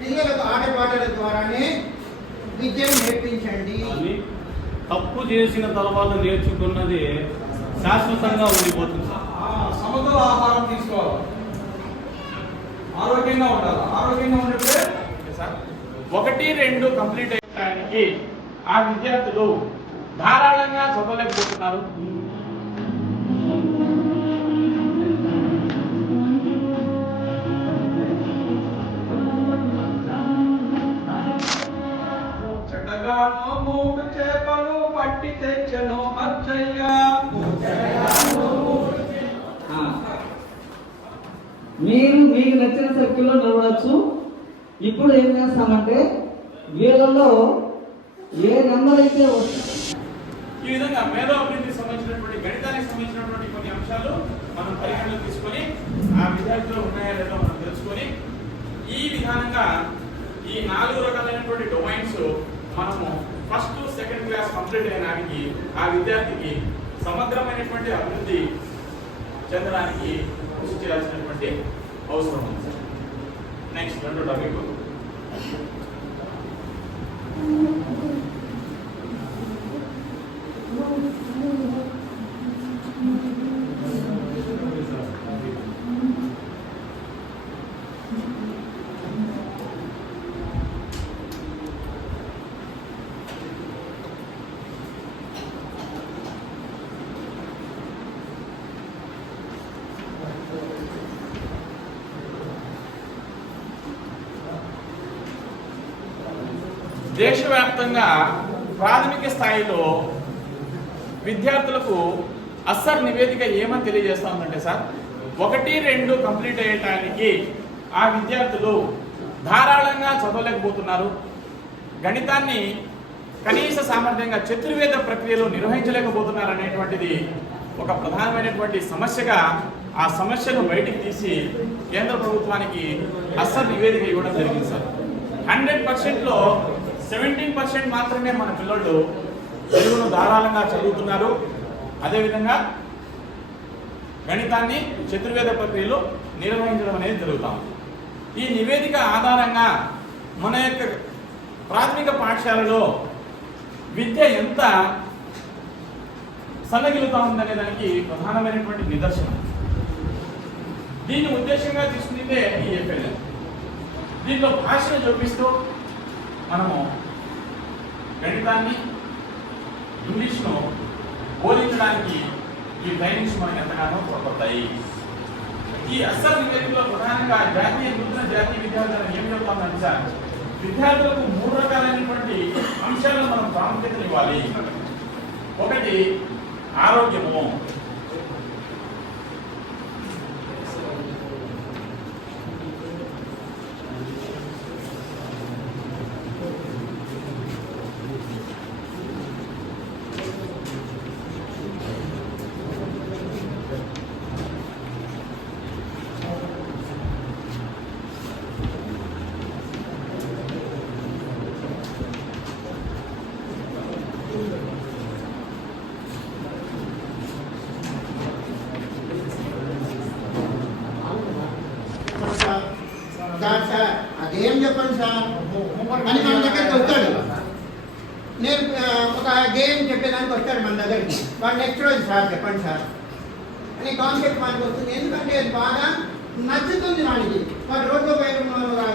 పిల్లలకు ఆటపాటల ద్వారానే విద్యను నేర్పించండి. తప్పు చేసిన తర్వాత నేర్చుకున్నది శాశ్వతంగా ఉండిపోతుంది. సమతుల ఆహారం తీసుకోవాలి, ఆరోగ్యంగా ఉండాలి. ఆరోగ్యంగా ఉన్నప్పుడే 1, 2 కంప్లీట్ అయ్యడానికి ఆ విద్యార్థులు ధారాళంగా చదవలేకపోతున్నారు. మూడు చేపలు పట్టి తెచ్చను అచ్చయ్య. మీకు నచ్చిన సర్కిల్లో నడవచ్చు. ఇప్పుడు ఏం చేస్తామంటే వీళ్ళలో ఏ నెంబర్ అయితే ఈ విధంగా మేధాభివృద్ధికి సంబంధించినటువంటి గణితానికి సంబంధించినటువంటి కొన్ని అంశాలు మనం పరిగణలోకి తీసుకొని ఆ విద్యార్థులు ఉన్నాయా లేదో మనం తెలుసుకొని ఈ విధానంగా ఈ 4 రకాలైనటువంటి డొమైన్స్ మనము ఫస్ట్, సెకండ్ క్లాస్ కంప్లీట్ అయినానికి ఆ విద్యార్థికి సమగ్రమైనటువంటి అభివృద్ధి చెందడానికి కృషి చేయాల్సినటువంటి అవసరం ఉంది. నెక్స్ట్ 2వ టాపిక్ దేశవ్యాప్తంగా ప్రాథమిక స్థాయిలో విద్యార్థులకు అస్సర్ నివేదిక ఏమని తెలియజేస్తా ఉందంటే సార్ 1, 2 కంప్లీట్ అయ్యటానికి ఆ విద్యార్థులు ధారాళంగా చదవలేకపోతున్నారు. గణితాన్ని కనీస సామర్థ్యంగా చతుర్వేద ప్రక్రియలో నిర్వహించలేకపోతున్నారు అనేటువంటిది ఒక ప్రధానమైనటువంటి సమస్యగా ఆ సమస్యను బయటికి తీసి కేంద్ర ప్రభుత్వానికి అస్సర్ నివేదిక ఇవ్వడం జరిగింది సార్. 100%లో 17% మాత్రమే మన పిల్లలు తెలుగును ధారాళంగా చదువుతున్నారు. అదేవిధంగా గణితాన్ని చతుర్వేద ప్రక్రియలో నిర్వహించడం అనేది జరుగుతాం. ఈ నివేదిక ఆధారంగా మన యొక్క ప్రాథమిక పాఠశాలలో విద్య ఎంత సన్నగిలుతా ఉందనే దానికి ప్రధానమైనటువంటి నిదర్శనం. దీన్ని ఉద్దేశంగా తీసుకునిదే ఈ ఎఫ్ఎల్ఎం. దీంట్లో భాషను చూపిస్తూ మనము గణితాన్ని ఇంగ్లీష్ను బోధించడానికి ఈ ట్రైనింగ్స్ మనకు ఎంతగానో తోడ్పడతాయి. ఈ అస్సర్ నివేదికలో ప్రధానంగా నూతన జాతీయ విద్యార్థులను ఏమి చెప్తామంటే సార్ విద్యార్థులకు 3 రకాలైనటువంటి అంశాలను మనం ప్రాముఖ్యతను ఇవ్వాలి. ఒకటి ఆరోగ్యము, సార్ అదేం చెప్పండి సార్ అని మన దగ్గరికి వస్తాడు. నేను ఒక గేమ్ చెప్పేదానికి వస్తాడు మన దగ్గరికి. వాడు నెక్స్ట్ రోజు సార్ చెప్పండి సార్ అనే కాన్సెప్ట్ మనకు వస్తుంది. ఎందుకంటే అది బాగా నచ్చుతుంది వాడికి. వాడు రోడ్లో పోయి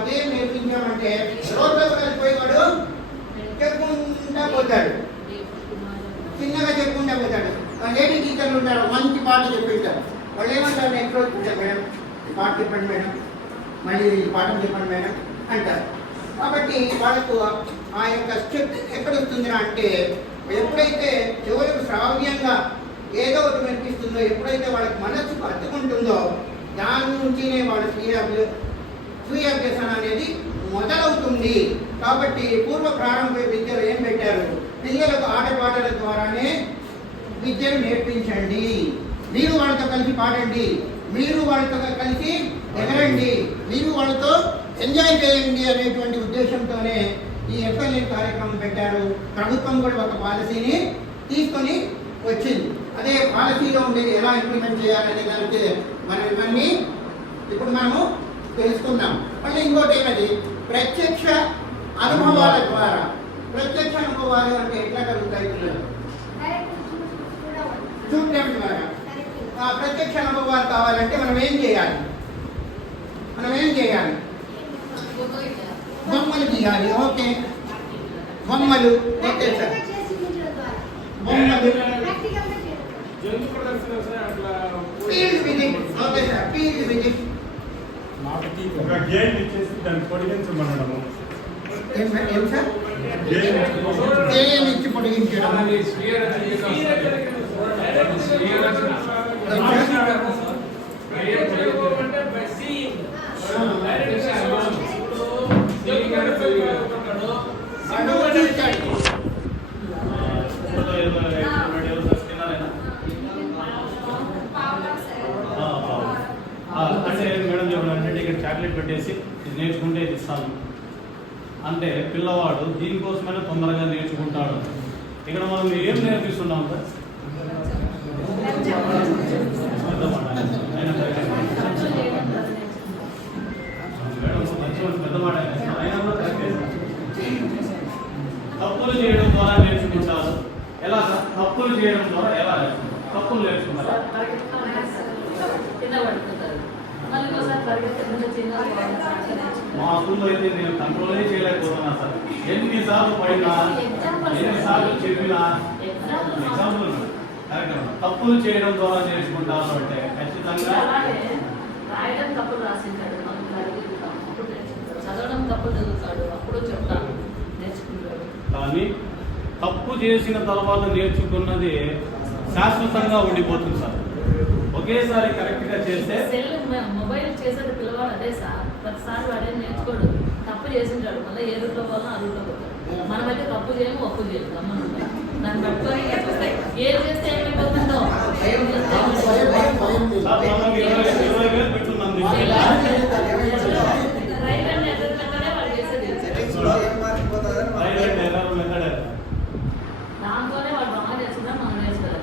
గేమ్ నేర్పించామంటే రోడ్లో పోయి వాడు చెప్పుకుంటా పోతాడు, చిన్నగా చెప్పుకుంటా పోతాడు. లేడీ టీచర్లు ఉంటారు, మంచి పాట చెప్పింటారు. వాళ్ళు ఏమంటారు, నెక్స్ట్ రోజు కూర్చోండి మేడం, పాట చెప్పండి మేడం, మళ్ళీ పాఠం చెప్పండి మేడం అంటారు. కాబట్టి వాళ్ళకు ఆ యొక్క శక్తి ఎక్కడ వస్తుందిరా అంటే ఎప్పుడైతే చివరికి శ్రావ్యంగా ఏదో ఒకటి వినిపిస్తుందో, ఎప్పుడైతే వాళ్ళకి మనస్సుకు అతుకుంటుందో దాని నుంచినే వాళ్ళ స్వీయ అభ్యసన అనేది మొదలవుతుంది. కాబట్టి పూర్వ ప్రారంభ విద్యలో ఏం పెట్టారు? పిల్లలకు ఆటపాటల ద్వారానే విద్యను నేర్పించండి. మీరు వాళ్ళతో కలిసి పాడండి, మీరు వాళ్ళతో కలిసి ఎగరండి, మీరు వాళ్ళతో ఎంజాయ్ చేయండి అనేటువంటి ఉద్దేశంతోనే ఈ ఎఫ్ఎల్ఏ కార్యక్రమం పెట్టారు. ప్రభుత్వం కూడా ఒక పాలసీని తీసుకొని వచ్చింది. అదే పాలసీలో ఉండేది ఎలా ఇంప్లిమెంట్ చేయాలనే దానికి మనం ఇవన్నీ ఇప్పుడు మనము తెలుసుకుందాం. మళ్ళీ ఇంకోటి ఏమది, ప్రత్యక్ష అనుభవాల ద్వారా. ప్రత్యక్ష అనుభవాలు అంటే ఎట్లా కలుగుతాయి పిల్లలు? చూడటం ద్వారా. ప్రత్యక్ష అనుభవాలు కావాలంటే మనం ఏం చేయాలి? బొమ్మలు గీయాలి. ఓకే, బొమ్మలు. ఓకే సార్, బొమ్మలు. జంతు ప్రదర్శన సార్, అట్లా field visit. Okay sir, field visit. ఒక గేమ్ ఇచ్చేసి దాన్ని పొడిగించమనడము. ఏం సార్? గేమ్ గేమ్ ఇచ్చి పొడిగించడం. అంటే మేడం చెప్పాలంటే ఇక్కడ చాక్లెట్ పెట్టేసి ఇది నేర్చుకుంటే ఇది ఇస్తాను అంటే పిల్లవాడు దీనికోసమైనా తొందరగా నేర్చుకుంటాడు. ఇక్కడ మనం ఏం నేర్పిస్తున్నాం సార్? పెద్దమాట అయినా కూడా తప్పులు చేయడం ద్వారా నేర్చుకుంటారు. ఎలా సార్? తప్పులు చేయడం ద్వారా ఎలా తప్పులు నేర్చుకుంటారు? మా స్కూల్లో అయితే నేను కంట్రోలే చేయలేకపోతున్నా సార్. ఎన్నిసార్లు పడినా, ఎన్నిసార్లు చెప్పినా ఎగ్జాంపుల్ తప్పులు చేయడం ద్వారా నేర్చుకుంటారు అంటే ఖచ్చితంగా రాయడం తప్పులు రాసింటాడు, చదవడం తప్పులు చదువుతాడు, అప్పుడు చెప్తాను నేర్చుకుంటాడు. కానీ తప్పు చేసిన తర్వాత నేర్చుకున్నది శాశ్వతంగా ఉండిపోతుంది సార్. ఒకేసారి కరెక్ట్ గా చేస్తే మొబైల్ చేసేది పిల్లవాడు అదే సార్. ప్రతిసారి వాడే నేర్చుకోడు, తప్పు చేసింటాడు, మళ్ళీ ఏ రూట్లో పోవాలో ఆ రూట్లో పోతాడు. మనమైతే తప్పు చేయము, ఒప్పు చేయము, గమ్మనుంటాం. దాన్ని పట్టుకొని ఏం చేస్తే ఏమైపోతుందో పెట్టున్నాను. రైట్ అండ్ ఎర్రర్ మెథడే వాడు చేసేది. దాంతోనే వాడు బాగా చేస్తుందా మనం నేర్చుకోవాలి.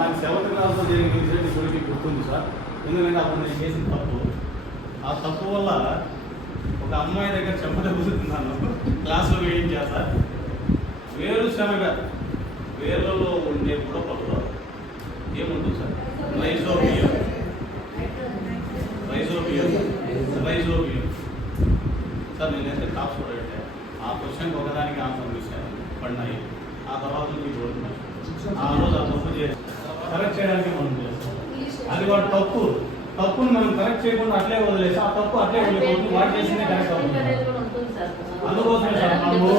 నాకు 7th క్లాస్లో జరిగిన ఇన్సిడెంట్ ఇప్పటికీ గుర్తుంది సార్. ఎందుకంటే అప్పుడు నేను చేసిన తప్పు, ఆ తప్పు వల్ల ఒక అమ్మాయి దగ్గర చెంపదెబ్బతున్నాను. క్లాస్లో వేయించా సార్. వేరుశనగ వేర్లలో ఉండే బుడపల్లో ఏముంటుంది సార్? రైజోబియం. సార్ నేనైతే టాప్స్ కూడా పెట్టాను. ఆ క్వశ్చన్కి ఒకదానికి ఆన్సర్ ఇచ్చాను, పడినాయి. ఆ తర్వాత మీకు ఓడుతున్నాను. ఆ రోజు ఆ తప్పు చేసి కరెక్ట్ చేయడానికి మనం చేస్తాం. అది వాడు తప్పును మనం కరెక్ట్ చేయకుండా అట్లే వదిలేసి ఆ తప్పు అట్లే వెళ్ళిపోతుంది. వాడు చేసింది కరెక్ట్ అవుతుంది. అందుకోసమే సార్ మనము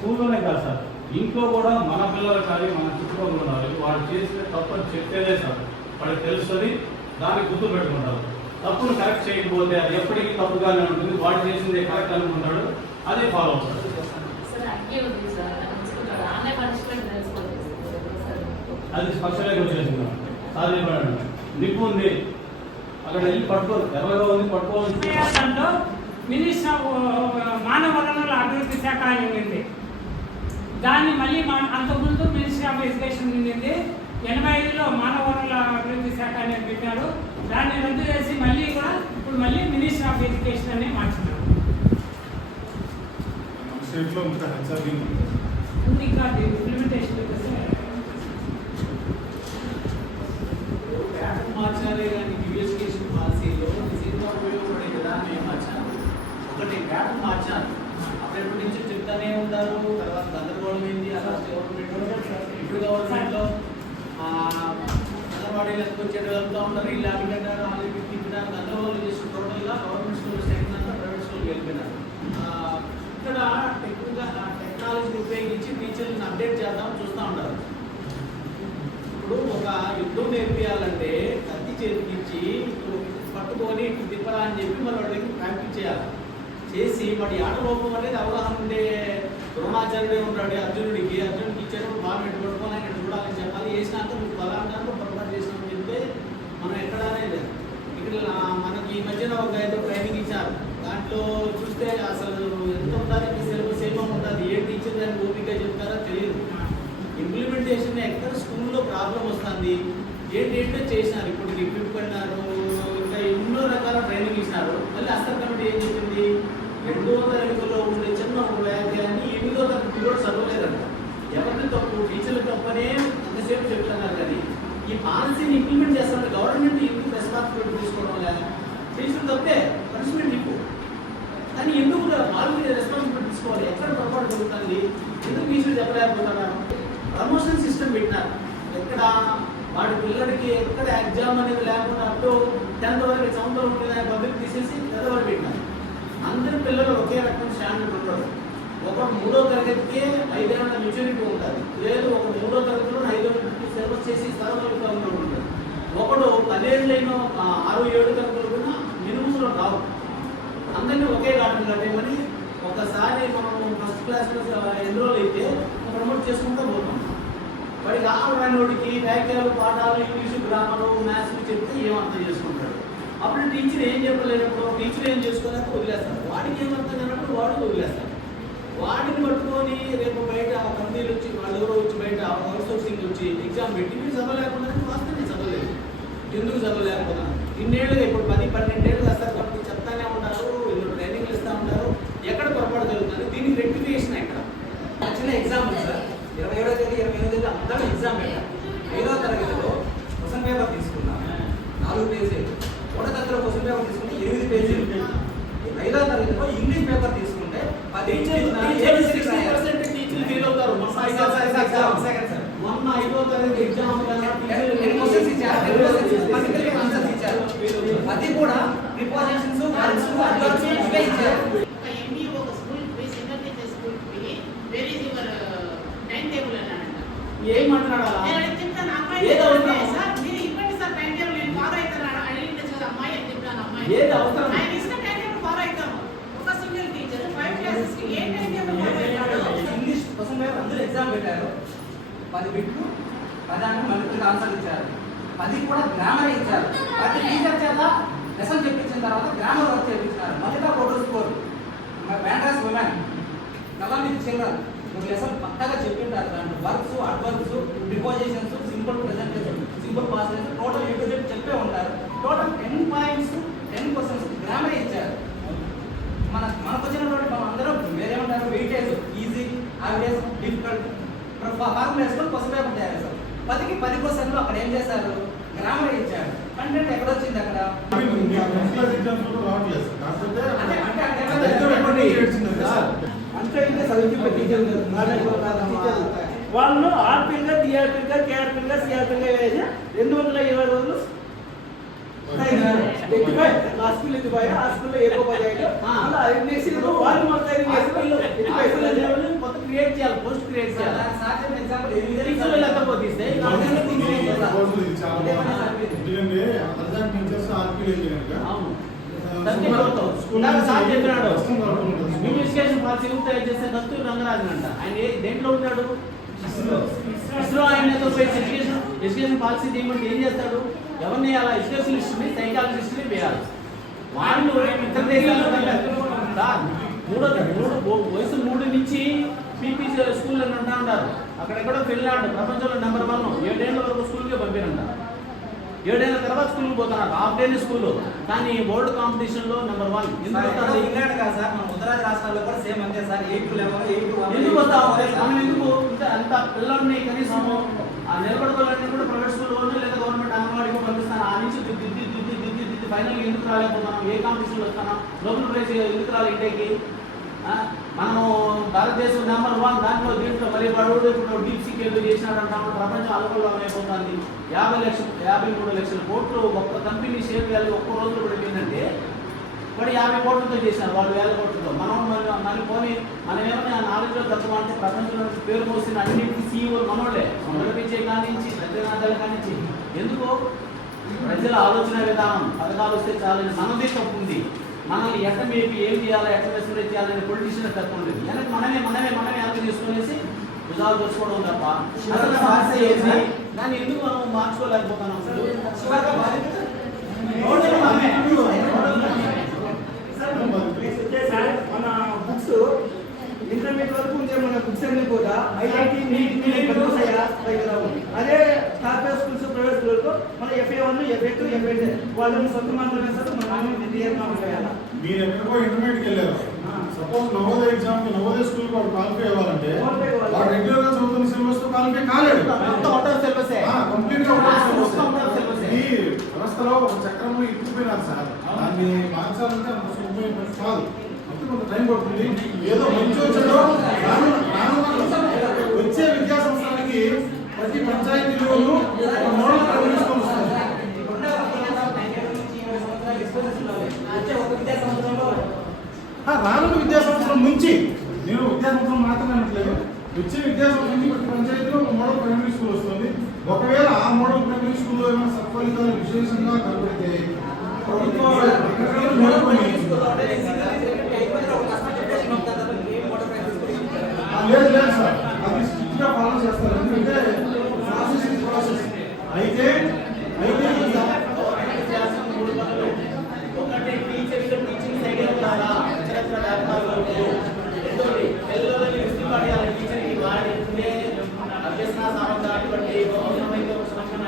స్కూల్లోనే కాదు సార్, ఇంట్లో కూడా మన పిల్లలు కానీ మన చుట్టుపక్కల ఉండాలి. వాడు చేసిన తప్పని చెప్తేనే సార్ వాడికి తెలుస్తుంది, దాన్ని గుర్తు పెట్టుకుంటారు. తప్పును కరెక్ట్ చేయకపోతే అది ఎప్పటికీ తప్పుగానే ఉంటుంది. వాడు చేసిందే కరెక్ట్ అనుకుంటాడు, అదే ఫాలో అవుతాడు. అది స్పెషల్గా వచ్చేసింది సార్. చెప్పాడు నిప్పు ఉంది అక్కడ వెళ్ళి పట్టుకోరు, ఎర్రగా ఉంది పట్టుకోవాలి. మినిస్టర్ ఆఫ్ మానవ వనరుల అభివృద్ధి శాఖ అని ఉండింది. దాన్ని మళ్ళీ అంతకుముందు మినిస్ట్రీ ఆఫ్ ఎడ్యుకేషన్ ఉండింది. 85లో మానవ వనరుల అభివృద్ధి శాఖ అనేది పెట్టారు. దాన్ని రద్దు చేసి మళ్ళీ కూడా ఇప్పుడు మళ్ళీ మినిస్ట్రీ ఆఫ్ ఎడ్యుకేషన్ అనే మార్చున్నారు. ఇంకా ఇంప్లిమెంటేషన్ మార్చాలి కానీ ఎడ్యుకేషన్ పాలసీలో నిజంగా ఉపయోగపడే విధానం ఏం మార్చాలి? ఒకటి గ్యాప్ మార్చాలి. అప్పుడెప్పటి నుంచి చెప్తానే ఉంటారు, తర్వాత గందరగోళం ఏంటి అలా గవర్నమెంట్. ఇప్పుడు గవర్నమెంట్లో అంగన్వాడీలు ఎక్కువ వచ్చేది వెళ్తూ ఉంటారు. ఇలా అడిగినారు, వాళ్ళు తిప్పినారు, గందరగోళం చేసిన టోటల్గా గవర్నమెంట్ స్కూల్స్ ఎక్కినాక ప్రైవేట్ స్కూల్కి వెళ్ళిపోయినారు. ఇక్కడ టెక్నాలజీని ఉపయోగించి టీచర్లను అప్డేట్ చేద్దాం చూస్తూ ఉంటారు. ఇప్పుడు ఒక యుద్ధం నేర్పియాలంటే కత్తి చేతికిచ్చి పట్టుకొని తిప్పరా అని చెప్పి మరి వాళ్ళకి ప్రాక్టీస్ చేయాలి. చేసి వాటి ఆట లోపం అనేది అవగాహన ఉండే ద్రోణాచార్యుడే ఉంటాడు అర్జునుడికి ఇచ్చేటప్పుడు బాగా పెట్టుకోవాలి ఆయన చూడాలని చెప్పాలి. వేసినాక నువ్వు బలాంటాను పొరపాటు చేసినామని చెప్తే మనం ఎక్కడానే లేదు. ఇక్కడ మనకి ఈ మధ్యన ఒక ఏదో ట్రైనింగ్ ఇచ్చారు. దాంట్లో చూస్తే అసలు ఎంత ఉండాలి, సిలబస్ ఏమో ఉంటుంది, ఏ టీచర్ దాన్ని ఓపిక చెప్తారో తెలియదు. ఇంప్లిమెంటేషన్ ఎక్కడ స్కూల్లో ప్రాబ్లం వస్తుంది, ఏంటంటే చేసినారు. ఇప్పుడు రిపీట్ పడినారు, ఇంకా ఎన్నో రకాల ట్రైనింగ్ ఇచ్చినారు. మళ్ళీ అసలు కమిటీ ఏం చెప్పింది, 2వ తరగతిలో ఉండే చిన్న వ్యాఖ్యాన్ని 8వ తరగతి కూడా చదవలేదంట. ఎవరిని తప్పు, టీచర్లు తప్పనే అంతసేపు చెప్తున్నారు. కానీ ఈ పాలసీని ఇంప్లిమెంట్ చేస్తారంటే గవర్నమెంట్ ఎందుకు రెస్పాన్సిబిలిటీ తీసుకోవడం లేదు? టీచర్లు తప్పే, పనిష్మెంట్ ఇవ్వు. కానీ ఎందుకు వాళ్ళు రెస్పాన్సిబిలిటీ తీసుకోవాలి? ఎక్కడ పొరపాటు జరుగుతుంది, ఎందుకు టీచర్లు చెప్పలేకపోతున్నారు? ప్రమోషన్ సిస్టమ్ పెట్టినారు. ఎక్కడ వాడి పిల్లడికి ఎక్కడ ఎగ్జామ్ అనేది లేకుండా అప్ టు 10th వరకు సంవత్సరం ఉంటుంది పబ్లిక్ తీసేసి 10th వరకు పెట్టినారు. అందరి పిల్లలు ఒకే రకం స్టాండర్డ్ ఉంటారు. ఒకరు 3వ తరగతికి 5 ఏళ్ళ మెచ్యూరిటీ ఉంటుంది, లేదు ఒక 3వ తరగతిలో 5 ఏళ్ళ సిలబస్ చేసి స్థానంలో ఉంటుంది. ఒకడు 10 ఏళ్ళైనా 6, 7 తరగతులు కూడా మినిమంలో రావు. అందరినీ ఒకే ఘాటం కట్టేమని ఒకసారి మనం ఫస్ట్ క్లాస్లో ఎన్రోల్ అయితే ప్రమోట్ చేసుకుంటూ పోతాం. వాడికి ఆడవాడికి వ్యాఖ్యలు, పాఠాలు, ఇంగ్లీషు, గ్రామరు, మ్యాథ్స్ చెప్తే ఏమర్థం చేసుకుంటాడు. అప్పుడు టీచర్ ఏం చెప్పలేనప్పుడు టీచర్ ఏం చేసుకోలేక వదిలేస్తాడు. వాడికి ఏమర్థం కానప్పుడు వాడు వదిలేస్తాడు. వాడిని పట్టుకొని రేపు బయట కంపెనీలు వచ్చి వాళ్ళు ఎవరో వచ్చి బయట అవుట్సోర్సింగ్ వచ్చి ఎగ్జామ్ పెట్టి మీరు చదవలేకుండా వాస్తవం నేను చదవలేదు. ఎందుకు చదవలేకపోతున్నాను? ఇన్నేళ్ళుగా ఇప్పుడు 10-12 ఏళ్ళు వస్తారు కాబట్టి చెప్తానే ఉంటారు, వీళ్ళు ట్రైనింగ్లు ఇస్తూ ఉంటారు. ఎక్కడ పొరపాటు జరుగుతుంది, దీనికి రెక్టిఫికేషన్ ఎక్కడ? యాక్చువల్లీ ఎగ్జామ్ ఉంది సార్. 27వ తేదీ 28వ తేదీ అందరూ ఎగ్జామ్ పెట్టారు. 5వ తరగతిలో క్వశ్చన్ పేపర్ తీసుకున్నాం 4 పేజీలు. 1వ తరగతిలో క్వశ్చన్ పేపర్ తీసుకుంటే 8 పేజీలు. 5వ తరగతిలో ఇంగ్లీష్ పేపర్ తీసుకుంటే 10 టీచర్లు ఫెయిల్ అవుతారు. మొన్న 5వ తరగతి ఎగ్జామ్ క్వశ్చన్స్ ఇచ్చారు. అది కూడా ప్రిపోజిషన్స్, వర్బ్స్, అడ్వర్బ్స్ ఇవే ఇచ్చారు. ఏం మాట్లాడాలా? ఏది అవసరం? ఏది అవసరం? ఇంగ్లీష్ క్వశ్చన్ పేపర్ అందరూ ఎగ్జామ్ పెట్టారు. 10 బిట్లు, 10 మల్టిపుల్ ఆన్సర్ ఇచ్చారు. 10 కూడా గ్రామర్ ఇచ్చారు. ప్రతి టీచర్ చేత లెసన్ చెప్పించిన తర్వాత గ్రామర్ వర్క్ చేయించినారు. మళ్ళీ టోటల్ స్కోర్ బ్యాండ్రాస్ ఉమెన్ కలామిక్ చిల్డ్రన్ ఒక లెసన్ పక్కగా చెప్పింటారు. దాంట్లో verbs, adverbs, prepositions, simple presentation, simple past tense total A to Z చెప్పే ఉంటారు. టోటల్ 10 పాయింట్స్ 10 క్వశ్చన్స్ గ్రామర్ ఇచ్చారు. మనకు వచ్చినటువంటి మనం అందరం వేరేమంటారు, weightage, easy, average, difficult formula వేసుకొని క్వశ్చన్ పేపర్ తయారు చేస్తారు. 10కి 10 క్వశ్చన్లు అక్కడ ఏం చేశారు, గ్రామర్ ఇచ్చారు. కంటెంట్ ఎక్కడ వచ్చింది అక్కడ? వాళ్ళు ఆర్పిల్గా, టీఆర్పిల్గా, కేఆర్పిల్గా, సిఆర్పిల్గా వేసి 220 రోజులు లాస్ట్ స్కూల్ ఇది పోయా, ఆ స్కూల్లో ఏదో వాళ్ళు మొత్తం కొత్త క్రియేట్ చేయాలి, పోస్ట్ క్రియేట్ చేయాలి. ఎగ్జాంపుల్ ఎంత పోతే ఎడ్యుకేషన్ పాలసీ తయారు చేస్తే కస్తూరి రంగరాజన్ అంట. ఆయన దేంట్లో ఉంటాడు? ఇస్రో. ఆయనతో పోయి ఎడ్యుకేషన్ పాలసీ చేయమంటే ఏం చేస్తాడు? ఎవరిని అలా ఎడ్యుకేషనిస్ట్ని, సైకాలజిస్ట్ని వేయాలి. వాళ్ళు ఇతర దేశాల్లో వయసు 3 నుంచి పీపీ స్కూల్ అని అంటూ ఉంటారు. అక్కడెక్కడో ఫిన్లాండ్ ప్రపంచంలో నెంబర్ 1, 7 ఏళ్ళ వరకు స్కూల్కే పంపినంటారు. 7 ఏళ్ళ తర్వాత స్కూల్కి పోతున్నారు, హాఫ్ డే స్కూల్. కానీ వరల్డ్ కాంపిటీషన్ లో నెంబర్ 1 ఇంగ్లాండ్ కాదు సార్, మన ఉత్తరాది రాష్ట్రాల్లో కూడా సేమ్ అంతే సార్. 8 to 11, 8 to 1. ఎందుకు వస్తాము? మనం ఎందుకు అంత పిల్లల్ని కనీసం నిలబడుకోవాలంటే కూడా ప్రైవేట్ స్కూల్లోనే లేదా గవర్నమెంట్ అంగన్వాడీకి పంపిస్తాను. ఆ నుంచి దిద్ది ఫైనల్ ఎందుకు రాలేకపోతున్నాం? ఏ కాంపిటీషన్లో వస్తున్నాం? నోబెల్ ప్రైజ్ ఎందుకు రాలి ఇండియాకి? మనము భారతదేశం నెంబర్ 1 దాంట్లో దీంట్లో మరి బడుగుడు ఇప్పుడు డీప్ సీ కేబుల్ చేసినాడంటాము. ప్రపంచం అలకల్లో అయిపోతుంది. 53 లక్షల కోట్లు ఒక్క కంపెనీ షేర్ చేయాలి, ఒక్క రోజులో పడిపోయిందంటే వాడు 50 కోట్లతో చేసినారు, వాళ్ళు 1000 కోట్లతో. మనం పోనీ మనం ఏమైనా నాలెడ్జ్లో తక్కువ అంటే ప్రపంచంలో పేరు మోసిన అన్నింటికి సీఈఓ మనోళ్ళే. నడిపించే కానించి ప్రజానాదాలు కానించి ఎందుకు? ప్రజల ఆలోచన విధానం, పథకాలు వస్తే చాలని మనదే తప్పు ఉంది. మనల్ని ఎట్లా మీకు ఏం చేయాలి, ఎట్లా రెస్పెక్ట్ చేయాలని పొలిటీషియన్ తక్కువ లేదు. వెనక్కి మనమే అర్థం చేసుకునేసి రిజాల్వ్ చేసుకోవడం తప్ప అసలు సమస్య ఏంటి దాన్ని ఎందుకు మనం మార్చుకోలేకపోతున్నాం? మన బుక్స్ ఇంటర్మీడియట్ వరకు ఉంటే మన బుక్స్ అన్ని కూడా ఐఐటి నీట్ అదే కార్పొరేట్ స్కూల్స్ ప్రైవేట్ స్కూల్తో మన FA1 FA2 FA2 వాళ్ళని సొంత మాత్రమే సార్ మనం ఉంటాయాలా. మీరు ఎక్కడికో ఇంటర్మీడియట్కి వెళ్ళారు, సపోజ్ నవోదయ ఎగ్జామ్ కి నవోదయ స్కూల్ వాడు క్వాలిఫై అవ్వాలంటే వాడు రెగ్యులర్ గా చదువుతున్న సిలబస్ తో క్వాలిఫై కాలేడు. కంప్లీట్ గా ఈ వ్యవస్థలో ఒక చక్రంలో ఇరుక్కుపోయినారు సార్. దాన్ని మార్చాలంటే అంత సులభమైన పని కాదు, అంటే కొంత టైం పడుతుంది. ఏదో మంచి వచ్చాడో వచ్చే విద్యా సంవత్సరానికి ప్రతి పంచాయతీలోనూ మోడల్ ప్రవేశిస్తాం వస్తుంది. రానున్న విద్యా సంవత్సరం నుంచి, నేను విద్యా సంవత్సరం మాత్రమే అనట్లేదు, వచ్చే విద్యా సంవత్సరం నుంచి ప్రతి పంచాయతీలో ఒక మోడల్ ప్రైమరీ స్కూల్ వస్తుంది. ఒకవేళ ఆ మోడల్ ప్రైమరీ స్కూల్లో ఏమైనా సత్ఫలితాలు విశేషంగా కనబడితే ప్రభుత్వం లేదు సార్, అది స్ట్రిక్ట్ గా ఫాలో చేస్తారు. ఎందుకంటే ప్రాసెస్ అయితే ఒకటి టీచింగ్ సైడ్ ఉండాలా, పిల్లలని టీచర్కి వాడితే అభ్యసన సామర్థ్యం అటువంటి అవసరమైతే ఒక సంవత్సరం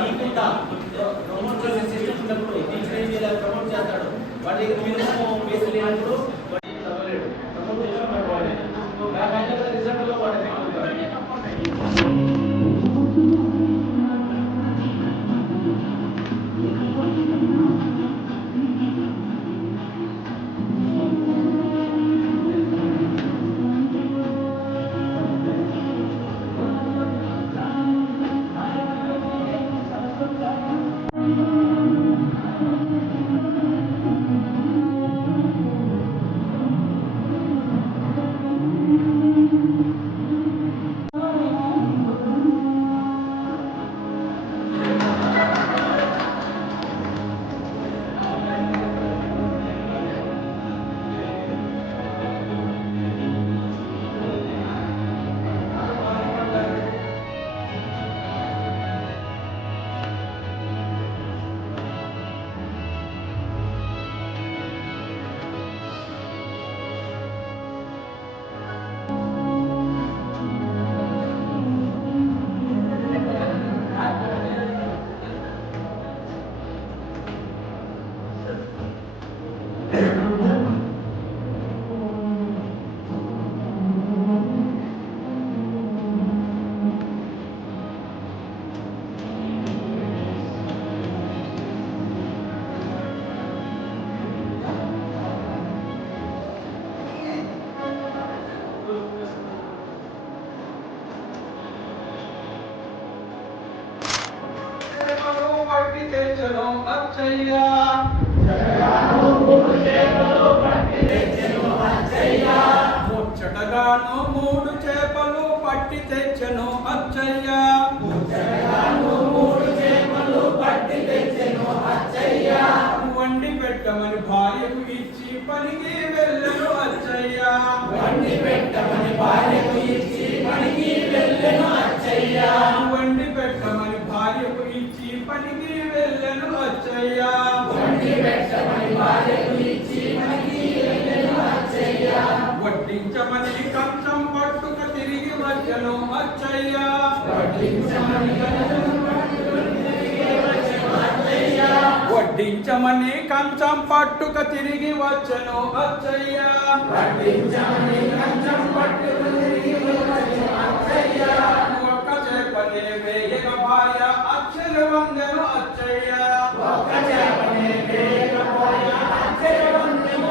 కాకుండా ప్రమోషన్ సిస్టమ్ ఉన్నప్పుడు టీచర్ ఏం చేయాలి, ప్రమోట్ చేస్తాడు. వాడి మినిమం బేస్ లేనప్పుడు చదవలేడు. ప్రమోట్ చేసిన రిజల్ట్లో వాడు ముచ్చటగాను 3 చేపలు పట్టి తెచ్చెను అచ్చయ్య. వండి పెట్టమని భార్యకు ఇచ్చి పనికి వెళ్ళను అచ్చయ్య. వండి పెట్టమని భార్యకు ఇచ్చి పనికి వెళ్ళను అచ్చయ్య. వండి పెట్టమని భార్యకు ఇచ్చి పనికి వెళ్ళను అచ్చయ్య. వండి పెట్టమని భార్యకు ఇచ్చి పనికి వెళ్ళను అచ్చయ్య. వడ్డించమని కంచం పట్టుక తిరిగి వచ్చను అచ్చయ్య. వడ్డించమని కంచం పట్టుక తిరిగి వచ్చను అచ్చయ్య. ఒక్క చేపనే వేయక భార్య అక్షర వందెను అచ్చయ్య. ఒక్క చేపనే వేయక భార్య అక్షర వందెను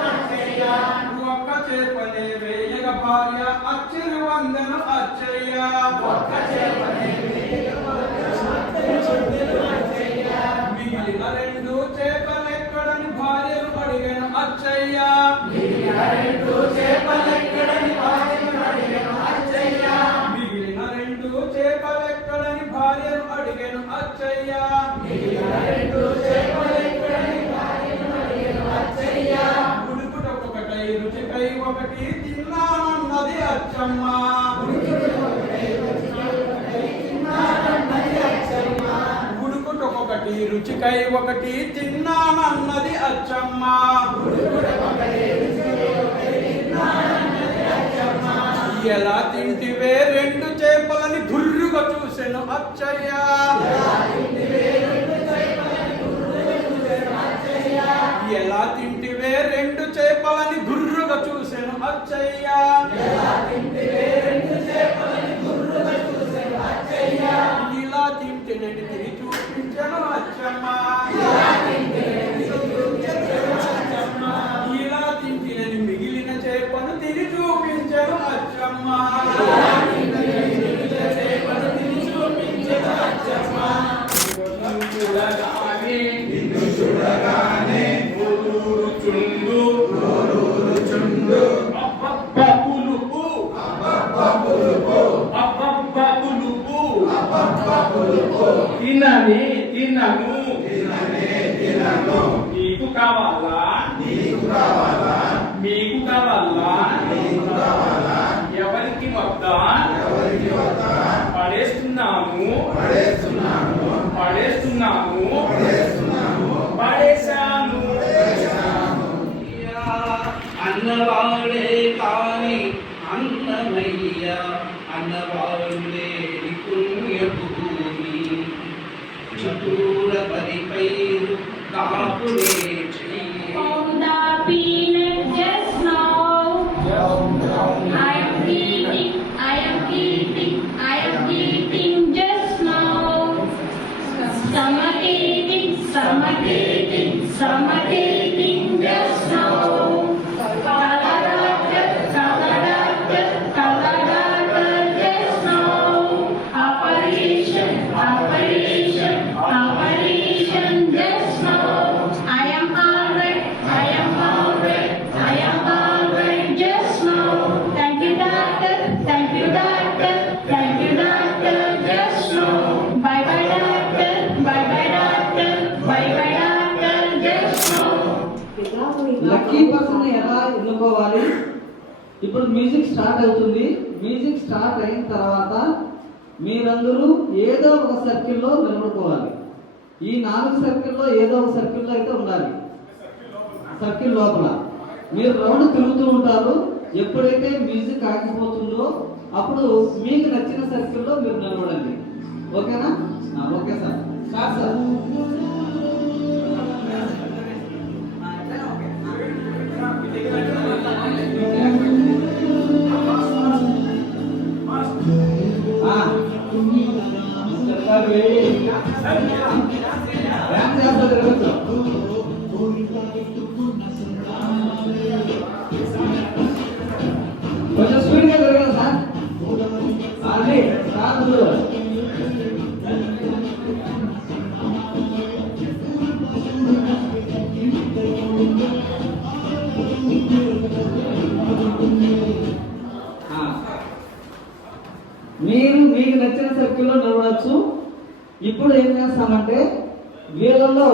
అచ్చయ్య. మిగిలిన 2 చేపలెక్కడని భార్యను అడిగను అచ్చయ్య. మిగిలిన 2 చేపలెక్కడని భార్యను అడిగను అచ్చయ్య. మిగిలిన 2 చేపలెక్కడని భార్యను అడిగను అచ్చయ్య. రుచికై ఒకటి తిన్నానన్నది అచ్చమ్మ. ఎలా తింటివే రెండు చేపలని గుర్రుగా చూసెను అచ్చయ్య. ఎలా తింటివే రెండు చేపలని గుర్రుగా చూసెను అచ్చయ్య. ఇలా తింటేనని తిరిగి చూపించను అచ్చమ్మ. ఇలా తింటేనని మిగిలిన చేపను తిరిగి చూపించను అచ్చమ్మ. నిన్ను చూడగానే నోరూరు చుండు అబ్బబ్బ పులుపు తిననే తినను నీకు కావాలా మీకు కావాలా ఎవరికి వద్దా పడేస్తున్నాను పడేశాను. అన్నవాడే కాని అన్నమయ్య అన్నవాడులే పుణ్యభూమి చుట్టూర పరిపై కాపులే Summertating just now. Kaladata just now. Operation just now. I am alright just now. Thank you doctor just now. Bye bye doctor just now. Lucky person ఎలా ఎన్నుకోవాలి? ఇప్పుడు మ్యూజిక్ స్టార్ట్ అవుతుంది. మ్యూజిక్ స్టార్ట్ అయిన తర్వాత మీరందరూ ఏదో ఒక సర్కిల్లో నిలబడుకోవాలి. ఈ 4 సర్కిల్లో ఏదో ఒక సర్కిల్లో అయితే ఉండాలి. సర్కిల్ లోపల మీరు రౌండ్ తిరుగుతూ ఉంటారు. ఎప్పుడైతే మ్యూజిక్ ఆగిపోతుందో అప్పుడు మీకు నచ్చిన సర్కిల్లో మీరు నిలబడండి. ఓకేనా? Okay sir. Start sir. కొంచెం స్పీడ్గా జరగదు సార్. అది కాదు. మీరు మీకు నచ్చిన సర్కిల్లో నిలబడచ్చు. ఇప్పుడు ఏం చేస్తామంటే వీళ్ళలో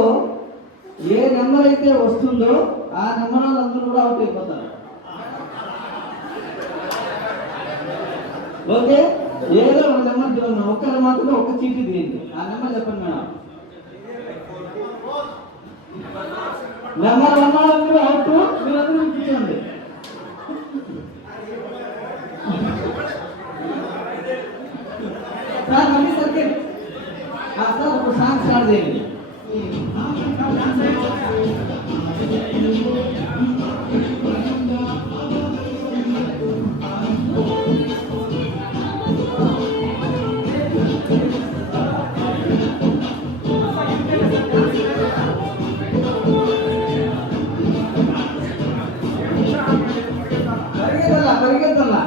ఏ నెంబర్ అయితే వస్తుందో ఆ నెంబర్ వాళ్ళందరూ కూడా అవుట్ అయిపోతారు. ఓకే, ఏదో ఒక నెంబర్ చూడండి. ఒక్కరు మాత్రం ఒక చీటీ తీయండి. ఆ నెంబర్ చెప్పండి మేడం. నెంబర్ అందరూ అవుట్. మీరందరూ కూర్చోండి. సార్ మళ్ళీ సర్కిల్. సార్ ఇప్పుడు సాంగ్ స్టార్ట్ చేయండి. పరిగెత్తల్లా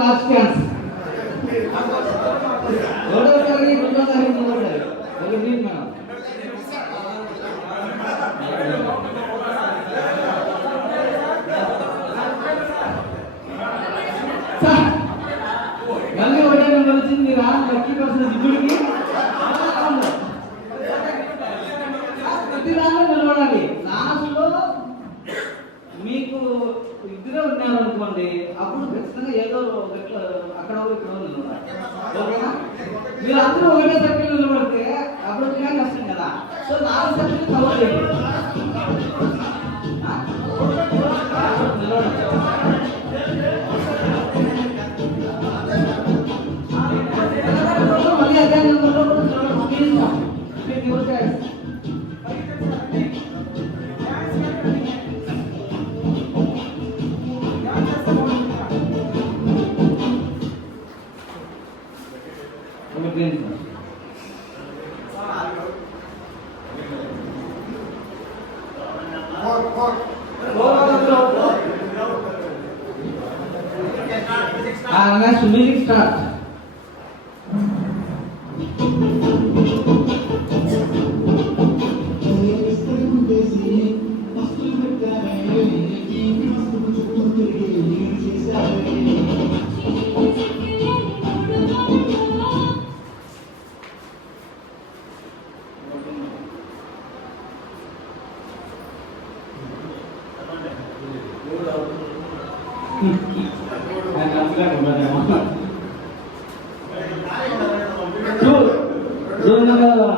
లాస్ట్ ఛాన్స్. ఒకటోసారి రెండోసారి మూడోసారి ఒక టీం మేడం. మళ్ళీ ఒకటే నెంబర్ వచ్చింది. రా లక్కీ పర్సన్ దిగుడికి ప్రతి దానిలో నిలబడాలి. లాస్ట్లో మీకు ఇద్దరు ఉన్నారు అనుకోండి, అప్పుడు ఖచ్చితంగా ఏదో అక్కడ ఇక్కడ నిలబడాలి. ఓకేనా? మీరు అందరూ ఒకటే సర్కిల్ నిలబడితే అప్పుడు కానీ కష్టం కదా. సో 4 సర్కిల్ కవర్ చేయండి. మళ్ళీ అదే next music start.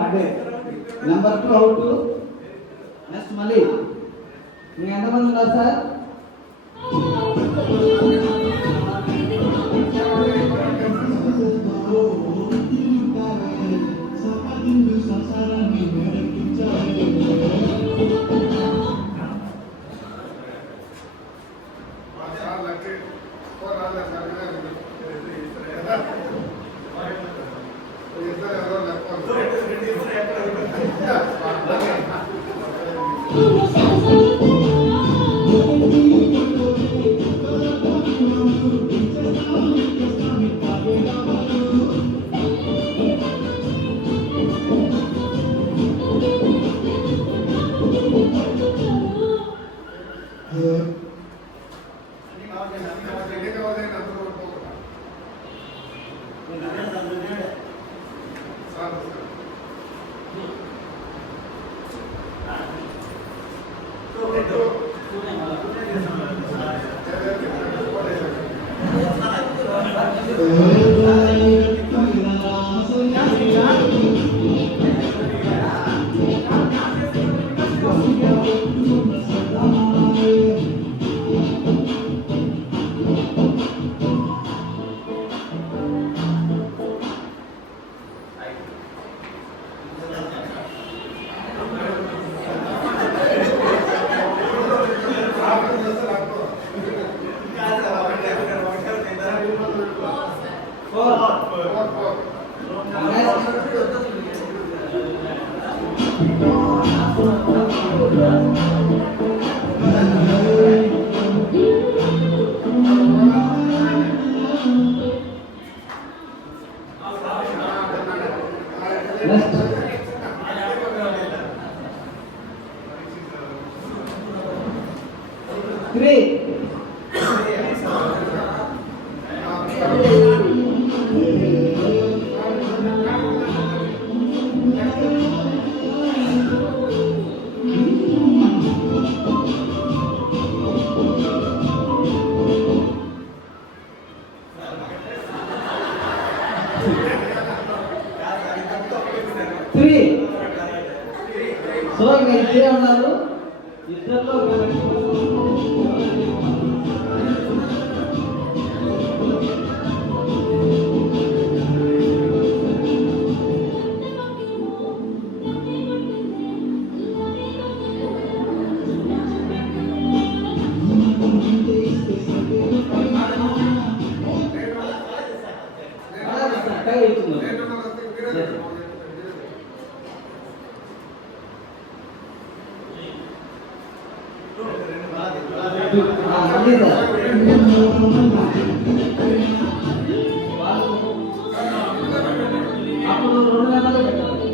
అంటే నెంబర్ 2 అవుట్. నెక్స్ట్ మళ్ళీ మీకు ఎంతమంది ఉన్నారు సార్? సో ఇద్దరే ఉన్నారు. ఇద్దరిలో అప్పుడు 2 నెలలు పెట్టాలి.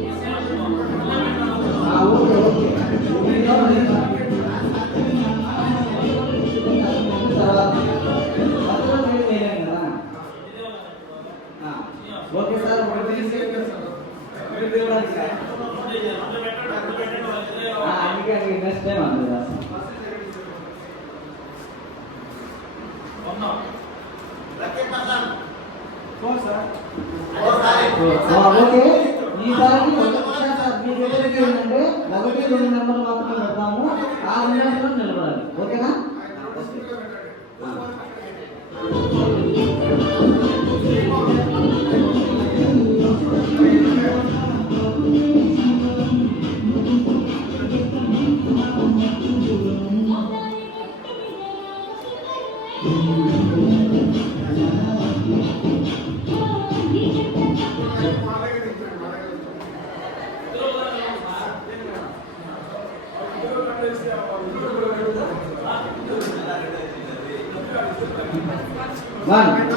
ఓకే సార్, అందుకే నెక్స్ట్ టైం అందదు. ఓకే, ఈసారి మీకు ఏంటంటే 1, 2 నెంబర్లు మాత్రమే పెడతాము. ఆ 2 నెంబర్లు నిలబడాలి. ఓకేనా? One.